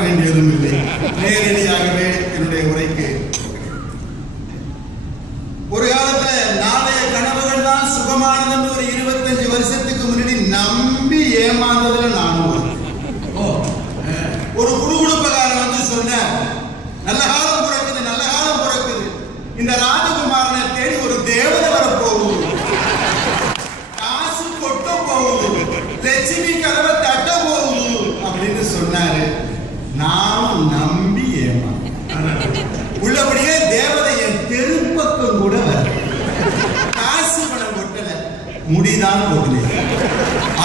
வேண்டியதும் இல்லை. நேரடியாகவே என்னுடைய உரைக்கு. ஒரு காலத்துல நாளைய கனவுகள் தான் சுகமானதுன்னு ஒரு இருபத்தஞ்சு வருஷத்துக்கு முன்னாடி நம்பி ஏமாந்ததுல நானும் ஒரு குடுகுடுப்பக்காரன் வந்து சொன்ன நல்ல காலம் பிறக்குது நல்ல காலம் பிறக்குது. இந்த ராஜகுமாரனை தேடி ஒரு தேவதை வர போகுது. காசு கொட்ட போகுது. லட்சுமி கதவை தட்ட போகுது. அப்படின்னு சொன்னாரு நானும் நம்பி ஏமாந்தேன் உள்ளபடியே தேவதை என் தெருப்பக்கம் கூட வர காசு பணம் கொட்டல முடிதான் கொட்டல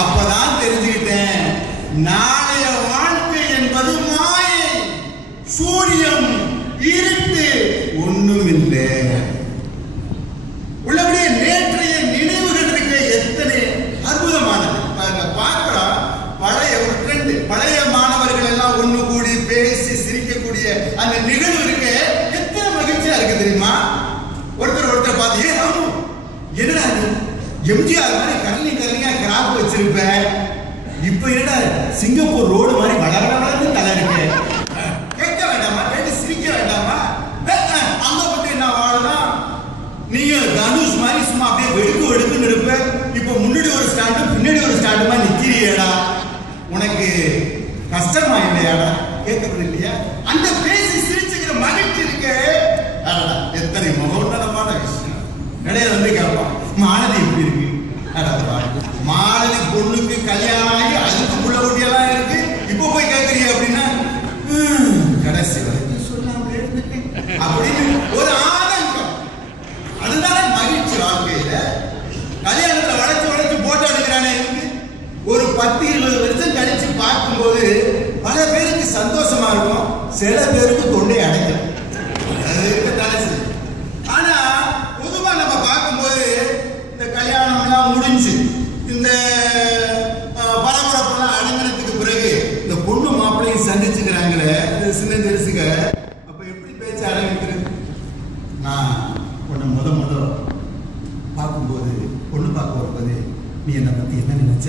அப்பதான் தெரிஞ்சுக்கிட்டேன் நாளைய வாழ்க்கை என்பது மாயை. சூரியம் இருட்டு ஒண்ணுமில்லை உள்ளபடியே நேற்றைய நினைவுகள் இருக்க எத்தனை அற்புதமானது பாருங்க பார்க்கிறோம் பழைய ஒரு ட்ரெண்ட் பழைய மாணவர்கள் எல்லாம் ஒண்ணு கூடி பேசி சிரிக்கக்கூடிய அந்த நிகழ்வு இருக்க எத்தனை மகிழ்ச்சியா இருக்கு தெரியுமா ஒருத்தர் ஒருத்தர் பார்த்து ஏ ராமு என்னடா இது எம்ஜிஆர் மாதிரி கரலி கரலியா கிராப் வச்சிருப்ப. இப்ப என்ன சிங்கப்பூர் ரோடு மாதிரி வளர வளர்ந்து தலை இருக்கு. கேட்க வேண்டாமா? கேட்டு சிரிக்க வேண்டாமா? அஹ், அங்க பத்தி என்ன வாழலாம் நீங்க தனுஷ் மாதிரி சும்மா அப்படியே வெடுக்கு வெடுக்குன்னு இருப்ப. இப்போ முன்னாடி ஒரு ஸ்டாண்டு பின்னாடி ஒரு ஸ்டாண்டு மாதிரி நிக்கிறியடா. உனக்கு கஷ்டமா இல்லையாடா கேட்கறது இல்லையா? அந்த பேசி சிரிச்சுக்கிற மகிழ்ச்சி இருக்கே. அடடா எத்தனை மகோன்னதமான விஷயம். இடையில வந்து கேட்பான் மாலதி எப்படி இருக்கு அடடா, மாலதி பொண்ணுக்கு கல்யாணம் ஆகி அதுக்கு புள்ள குட்டியெல்லாம் இருக்கு. இப்போ போய் கேட்கறீங்க அப்படின்னா கடைசி வரைக்கும் சொல்லாம இருந்துட்டேன். அப்படின்னு ஒரு ஆதங்கம். அதுதானே மகிழ்ச்சி வாழ்க்கையில. கல்யாணத்துல வளைச்சு வளைச்சு போட்டோ எடுக்கிறானே இருக்கு ஒரு பத்து இருபது வருஷம் கழிச்சு பார்க்கும்போது பல பேருக்கு சந்தோஷமா இருக்கும். சில பேருக்கு தொண்டை அடைக்கும் அது இருக்கத்தானே செய்யும். ஆனா பொதுவா நம்ம பார்க்கும்போது இந்த கல்யாணம் எல்லாம் முடிஞ்சு இந்த அஹ், பரபரப்பெல்லாம் அடங்கினதுக்கு பிறகு இந்த பொண்ணு மாப்பிள்ளையும் சந்திச்சுக்கிறாங்களே இந்த சின்ன தெரிசுக அப்ப எப்படி பேச்சு ஆரம்பிக்கிறது நான் உன்னை முத முத பார்க்கும்போது பொண்ணு பார்க்க வரும்போது நீ என்னை பற்றி என்ன நினைச்ச?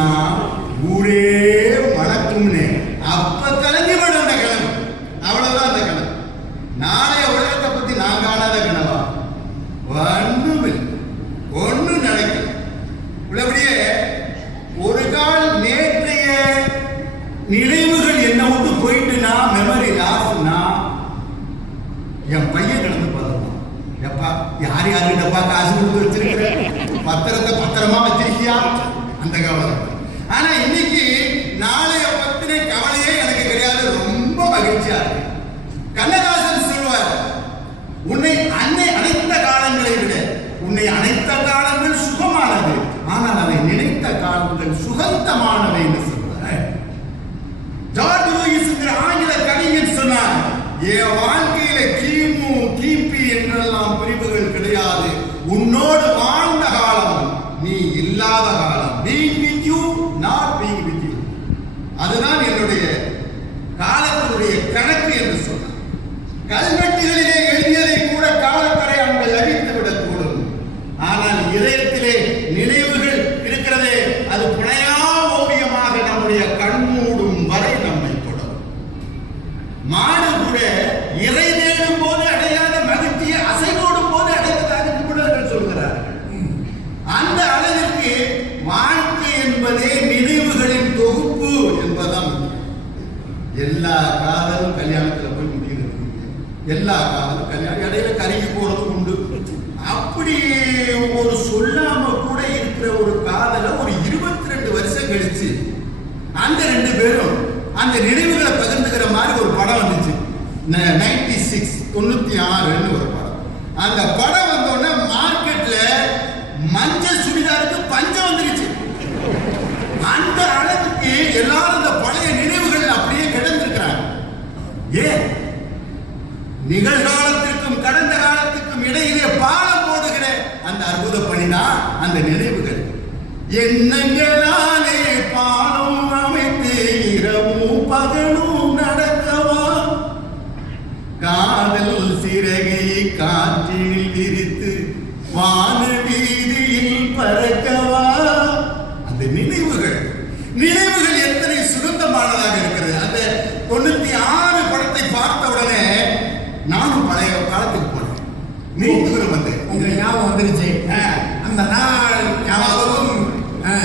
சொன்னா ஊரே மணக்கும்னு அப்ப கலங்கி விடும் அந்த கிழமை அவ்வளவுதான் அந்த கிழமை நாளைய உலகத்தை பத்தி நான் காணாத கனவா? ஒண்ணுமில்லை. ஒண்ணும் நடக்கும் உள்ளபடியே ஒரு கால் நேற்றைய நினைவுகள் என்ன விட்டு போயிட்டுனா மெமரி லாஸ்னா என் பையன் கலந்து பார்த்துருவான் எப்பா யார் யாருக்கிட்டப்பா காசு கொடுத்து வச்சிருக்க பத்திரத்தை அந்த கவலை. ஆனா இன்னைக்கு நாளைய பத்தின கவலையே எனக்கு கிடையாது ரொம்ப மகிழ்ச்சியா இருக்கு. கண்ணதாசன் சொல்வார் உன்னை அன்னை அனைத்த காலங்களை விட உன்னை அனைத்த காலங்கள் சுகமானது ஆனால் அதை நினைத்த காலங்கள் சுகந்தமானவை என்று சொல்வார் ஜார்ஜ் லூயிஸ்ங்கிற ஆங்கில கவிஞன் சொன்னார் என் வாழ்க்கையில கிமு கிபி என்றெல்லாம் பிரிவுகள் கிடையாது. உன்னோடு வாழ்ந்த காலம் நீ இல்லாத காலம். கல்வெட்டுகளிலே எழுதியதை கூட காலக்கரையான்கள் அழித்து விடக்கூடும் ஆனால் இதயத்திலே நினைவுகள் இருக்கிறதே அது புனையா ஓவியமாக நம்முடைய கண்மூடும் வரை நம்மை தொடரும் மாடு கூட இறை தேடும் போது அடையாத மகிழ்ச்சியை அசைவோடும் போது அடைவதாக நிபுணர்கள் சொல்கிறார்கள் அந்த அளவிற்கு வாழ்க்கை என்பதே நினைவுகளின் தொகுப்பு என்பதுதான் எல்லா காதலும் கல்யாணத்துல போய் முடிகிறது எல்லா காதலும் கல்யாணம் இடையில கருகி போறதும் உண்டு அப்படி ஒரு சொல்லாம கூட இருக்கிற ஒரு காதலை ஒரு இருபத்தி ரெண்டு பேரும் அந்த நினைவுகளை பகிர்ந்துக்கிற மாதிரி ஒரு படம் வந்துச்சு. நைன்டி சிக்ஸ் தொண்ணூத்தி ஆறுன்னு ஒரு படம். அந்த படம் வந்தோடனே மார்க்கெட்ல மஞ்சள் சுடிதாருக்கு பஞ்சம் வந்துருச்சு. அந்த அளவுக்கு எல்லாரும் இந்த பழைய நினைவுகள் அப்படியே கிடந்திருக்கிறாங்க. ஏ நிகழ்காலத்திற்கும் கடந்த காலத்திற்கும் இடையிலே பாலம் போடுகிற அந்த அற்புத பணிதான் அந்த நினைவுகள். எண்ணங்களாலே பாலம் அமைத்து இரவும் பகலும் நடக்கவா காதல் சிறகை காற்றில் விரித்து வான வீதியில் பறக்கவா அந்த நினைவுகள் நினைவுகள் எத்தனை சுருந்தமானதாக இருக்கிறது அந்த தொண்ணூத்தி ஆறு படத்தை பார்த்த உடனே நானும் பழைய காலத்துக்கு போனேன் நீங்களும் வந்து உங்க ஞாபகம் வந்துருச்சு ஆ. அந்த நாள் ஞாபகம் ஆ.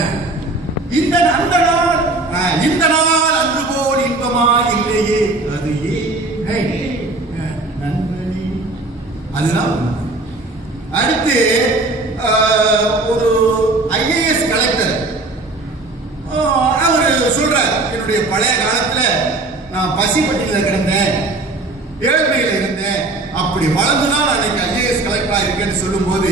இந்த அந்த நாள் ஆ, இந்த நாள் அன்று போல் இன்பமா இல்லையே அது ஏன் ஏய். ஆ. நண்பனே அதுதான் அடுத்து ஒரு ஐஏஎஸ் கலெக்டர் அவர் சொல்றார் என்னுடைய பழைய காலத்தில் நான் பசி பட்டியில் கிடந்தேன் ஏழ்மையில் இருந்தேன். அப்படி வளர்ந்துதான் நான் இன்னைக்கு ஐஏஎஸ் கலெக்டராக இருக்கேன்னு சொல்லும்போது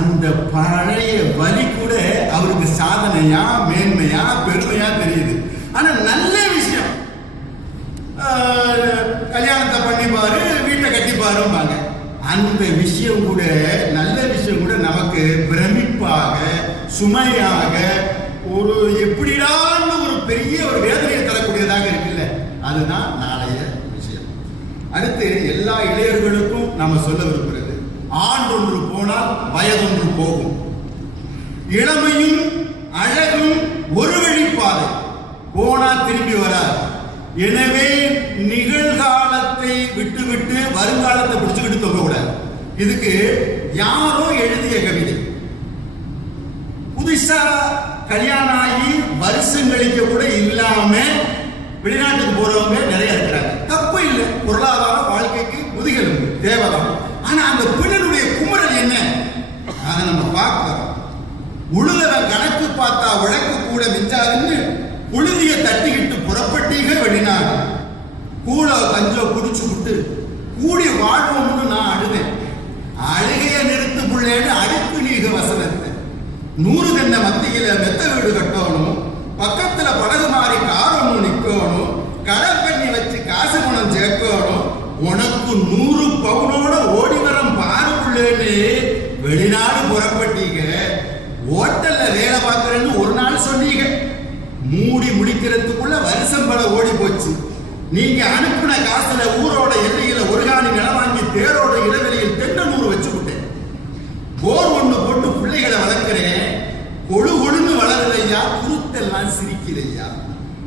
அந்த பழைய வலி கூட அவருக்கு சாதனையா மேன்மையா பெருமையா தெரியுது. ஆனா நல்ல விஷயம். கல்யாணத்தை பண்ணிப்பாரு வீட்டை கட்டிப்பாரும்பாங்க. அந்த விஷயம் கூட நல்ல விஷயம் கூட நமக்கு பிரமிப்பாக சுமையாக ஒரு எப்படிடான்னு ஒரு பெரிய ஒரு வேதனையை தரக்கூடியதாக இருக்குல்ல. அதுதான் நாளைய விஷயம். அடுத்து எல்லா இளையர்களுக்கும் நம்ம சொல்ல விரும்புகிறது ஆண்டொன்று போனால் வயதொன்று போகும். இளமையும் அழகும் ஒரு வழிப்பாதை போனா திரும்பி வராது. எனவே நிகழ்காலத்தை விட்டுவிட்டு வருங்காலத்தை பிடிச்சுக்கிட்டு கூடாது இதுக்கு யாரோ எழுதிய கவிதை. புதுசா கல்யாணம் ஆகி வருஷம் கழிக்க கூட இல்லாம வெளிநாட்டுக்கு போறவங்க நிறைய இருக்கிறாங்க. தப்பு இல்லை. பொருளாதார வாழ்க்கைக்கு முதுகெலும்பு தேவைதான் ஆனா அந்த பெண்ணுடைய குமரல் என்ன? அதை நம்ம பார்க்கிறோம். உழுதவன் கணக்கு பார்த்தா உழைக்கு கூட மிஞ்சாதுன்னு புழுதிய தட்டிக்கிட்டு புறப்பட்டீங்க வெளிநாடு. கூழ கஞ்சோ குடிச்சு விட்டு கூடி வாழ்வோம்னு நான் அழுதேன். அழுகைய நிறுத்து புள்ளேன்னு அடுப்பு நீக வசனத்தை. நூறு தென்னை மத்தியில மெத்த வீடு கட்டணும் பக்கத்துல படகு மாறி கார் ஒண்ணு நிக்கணும் கடல் பண்ணி வச்சு காசு பணம் சேர்க்கணும். உனக்கு நூறு பவுனோட ஓடி வரம் பாரு புள்ளேன்னு வெளிநாடு புறப்பட்டீங்க. ஹோட்டல்ல வேலை பார்க்கறேன்னு ஒரு நாள் சொன்னீங்க. மூடி முடிக்கிறதுக்குள்ள வருஷம் பல ஓடி போச்சு நீங்க அனுப்பின காசுல ஊரோட எல்லையில ஒரு காணி நிலம் வாங்கி தேரோட இடைவெளியில் தென்னநூறு வச்சு விட்டேன். போர் ஒண்ணு போட்டு பிள்ளைகளை வளர்க்கிறேன். கொழு கொழுன்னு வளரலையா? குருத்தெல்லாம் சிரிக்கிறையா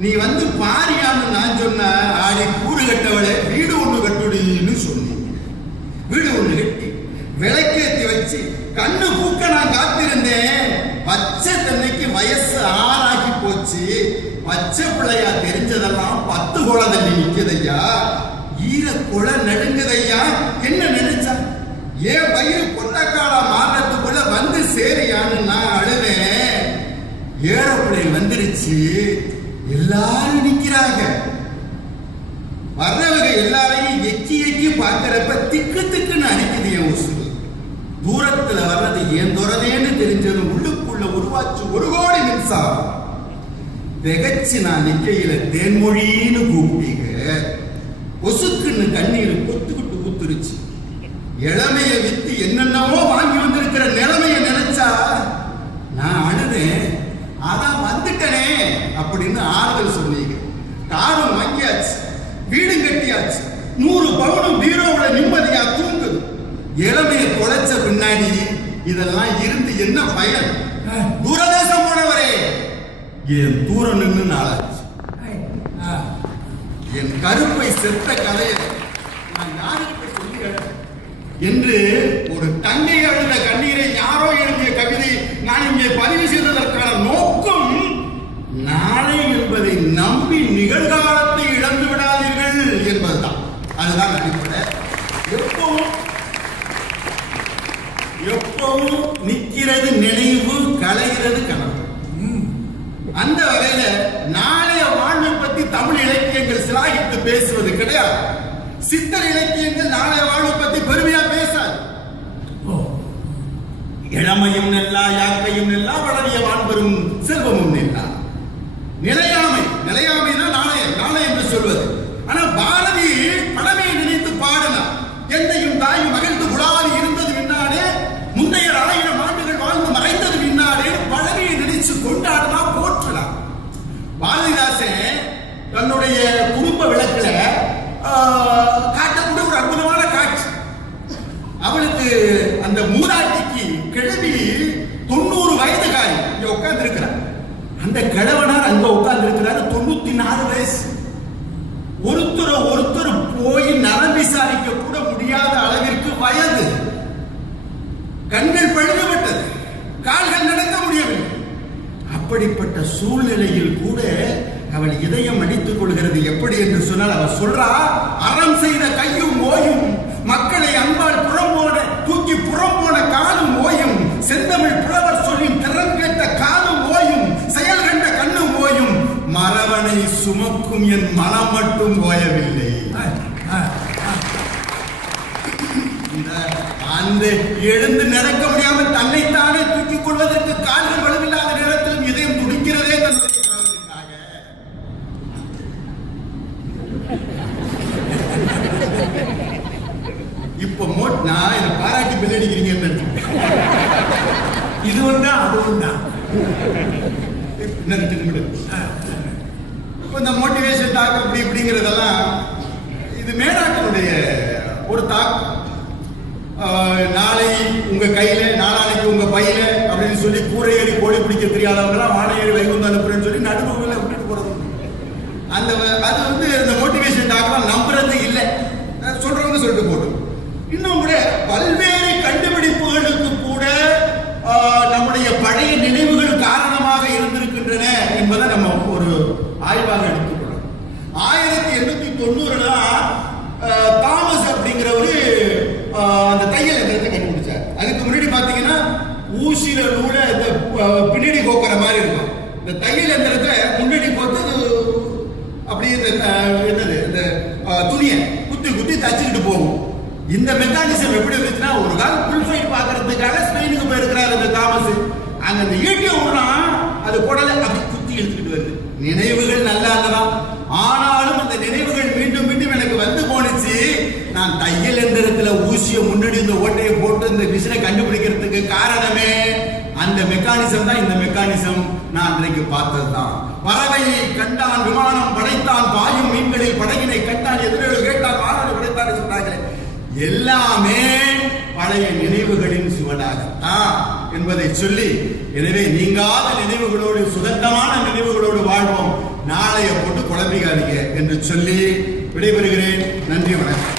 நீ வந்து பாரியான்னு நான் சொன்ன ஆடி கூறு கட்டவளே வீடு ஒண்ணு கட்டுடின்னு சொன்னீங்க. வீடு ஒண்ணு கட்டி விளக்கேத்தி வச்சு கண்ணு பூக்க நான் காத்திருந்தேன். பச்சை தன்னைக்கு வயசு ஆறா ஆரம்பிச்சு பச்சை பிள்ளையா தெரிஞ்சதெல்லாம் பத்து குள தள்ளி ஈர குள நெடுங்குதையா? என்ன நினைச்சா? ஏன் வயிறு கொட்டக்காலா மாறத்துக்குள்ள வந்து சேரியான்னு நான் அழுவேன். ஏழப்பிள்ளை வந்துருச்சு. எல்லாரும் நிக்கிறாங்க. வர்றவங்க எல்லாரையும் எக்கி எக்கி பார்க்கிறப்ப திக்கு திக்குன்னு அடிக்குது என் உசுறு. தூரத்துல வர்றது ஏன் துறதேன்னு தெரிஞ்சது உள்ளுக்குள்ள உருவாச்சு ஒரு கோடி மின்சாரம். திகச்சு நான் நிக்கையில தேன்மொழின்னு கூப்பிட்டீங்க. ஒசுக்குன்னு கண்ணீர் கொத்துக்கிட்டு ஊத்துருச்சு இளமைய வித்து என்னென்னவோ வாங்கி வந்திருக்கிற நிலைமைய நினைச்சா நான் அழுதேன் அதான் வந்துட்டனே அப்படின்னு ஆறுதல் சொன்னீங்க. காரும் வாங்கியாச்சு வீடும் கட்டியாச்சு. நூறு பவுனும் பீரோவுல நிம்மதியா தூங்குது. இளமையை தொலைச்ச பின்னாடி இதெல்லாம் இருந்து என்ன பயன்? தூரதேசம் என் தூரம் நின்று நாளாச்சு. என் கருப்பை செத்த கதையை நான் யாருக்கு சொல்லுகிறேன் என்று ஒரு தங்கை எழுத கண்ணீரை யாரோ எழுதிய கவிதை நான் இங்கே பதிவு செய்ததற்கான நோக்கம் நாளை என்பதை நம்பி நிகழ்காலத்தை இழந்து விடாதீர்கள் என்பதுதான் அதுதான் அடிப்படை எப்பவும் எப்பவும் நிக்கிறது நினைவு கலைகிறது கனவு. அந்த வகையில நாளைய வாழ்வை பத்தி தமிழ் இலக்கியங்கள் சிலாகித்து பேசுவது கிடையாது. சித்தர் இலக்கியங்கள் நாளைய வாழ்வு பத்தி பெருமையா பேசாது. ஓ. இளமையும் நெல்லா யாக்கையும் நெல்லா வளரிய வாழ்வரும் செல்வமும் நெல்லா. நிலையாமை நிலையாமை தான் நாளைய நாளை என்று சொல்வது. ஆனா பாரதி தன்னுடைய குடும்ப விளக்குல ஆஹ், காட்டக்கூடிய ஒரு அற்புதமான காட்சி. அவளுக்கு அந்த மூதாட்டிக்கு கிழவி தொண்ணூறு வயது காய் இங்க உட்கார்ந்து இருக்கிறார் அந்த கிழவனார் அங்க உட்கார்ந்து இருக்கிறாரு தொண்ணூத்தி நாலு வயசு. ஒருத்தர் ஒருத்தர் போய் நலம் விசாரிக்க கூட முடியாத அளவிற்கு வயது. கண்கள் பழுதுபட்டது கால்கள் நடக்க முடியவில்லை. அப்படிப்பட்ட சூழ்நிலையில் கூட அவள் இதயம் அடித்துக் கொள்கிறது எப்படி என்று சொன்னால் அவள் சொல்றா அறம் செய்த கையும் ஓயும் மக்களை அன்பால் புறம்போன தூக்கி புறம்போன காலும் ஓயும் செந்தமிழ் புலவர் சொல்லின் திறன் கேட்ட காலும் ஓயும் செயல் கண்ட கண்ணும் ஓயும். மரவனை சுமக்கும் என் மனம் மட்டும் ஓயவில்லை. ஆ, ஆ, இந்த அந்த எழுந்து நடக்க முடியாமல் தன்னைத்தானே தூக்கிக் கொள்வதற்கு கால்கள் நான் இதை பாராட்டி பில்லடிக்கிறீங்கன்னு நினைச்சேன். இது ஒன்றா அது ஒன்றா? இன்னும் ரெண்டு நிமிடம். இந்த மோட்டிவேஷன் டாக் அப்படி இப்படிங்கிறதெல்லாம் இது மேடாக்களுடைய ஒரு தாக்கம் நாளை உங்க கையில நாளானைக்கு உங்க பையில அப்படின்னு சொல்லி கூரை ஏறி கோழி பிடிக்க தெரியாதவங்களாம் வாழை வைகுந்து அனுப்புறேன்னு சொல்லி நடுவுல விட்டுட்டு போறது. அந்த அது வந்து இந்த மோட்டிவேஷன் டாக்லாம் நம்புறது இல்லை. சொல்றவங்க சொல்லிட்டு போட்டோம் இன்னும் கூட பல்வேறு கண்டுபிடிப்புகளுக்கு கூட நம்முடைய பழைய நினைவுகள் காரணமாக இருந்திருக்கின்றன என்பதை நம்ம ஒரு ஆய்வாக எடுத்துக்கொள்ளணும் ஆயிரத்தி எண்ணூத்தி தொண்ணூறுல தாமஸ் அப்படிங்கிற ஒரு அந்த தையல் எந்திரத்தை கண்டுபிடிச்சார். அதுக்கு முன்னாடி பாத்தீங்கன்னா ஊசியில நூல இந்த பின்னணி கோக்கிற மாதிரி இருக்கும். இந்த தையல் எந்திரத்தை முன்னாடி போட்டு அது அப்படியே இந்த என்னது இந்த துணியை குத்தி குத்தி தச்சுக்கிட்டு போகும். இந்த மெக்கானிசம் எப்படி இருந்துச்சுன்னா ஒரு கால் புல் ஃபைட் பார்க்கறதுக்காக ஸ்பெயினுக்கு போயிருக்கிறார் இந்த தாமஸ். அங்க அந்த ஈட்டியை விடுறான் அது குடலை அப்படி குத்தி எடுத்துக்கிட்டு வருது. நினைவுகள் நல்லா இருந்தலாம் ஆனாலும் அந்த நினைவுகள் மீண்டும் மீண்டும் எனக்கு வந்து போனுச்சு நான் தையல் எந்திரத்துல ஊசியை முன்னாடி இந்த ஓட்டையை போட்டு இந்த மிஷினை கண்டுபிடிக்கிறதுக்கு காரணமே அந்த மெக்கானிசம் தான். இந்த மெக்கானிசம் நான் அன்றைக்கு பார்த்ததுதான். பறவையை கண்டான் விமானம் படைத்தான் பாயும் மீன்களில் படகினை கண்டான் எதிரிகள் கேட்டான் மாநாடு எல்லாமே பழைய நினைவுகளின் சுவடாகத்தான் என்பதை சொல்லி எனவே நீங்காத நினைவுகளோடு சுதந்திரமான நினைவுகளோடு வாழ்வோம். நாளைய போட்டு குழம்பிக்காதீங்க என்று சொல்லி விடைபெறுகிறேன். நன்றி வணக்கம்.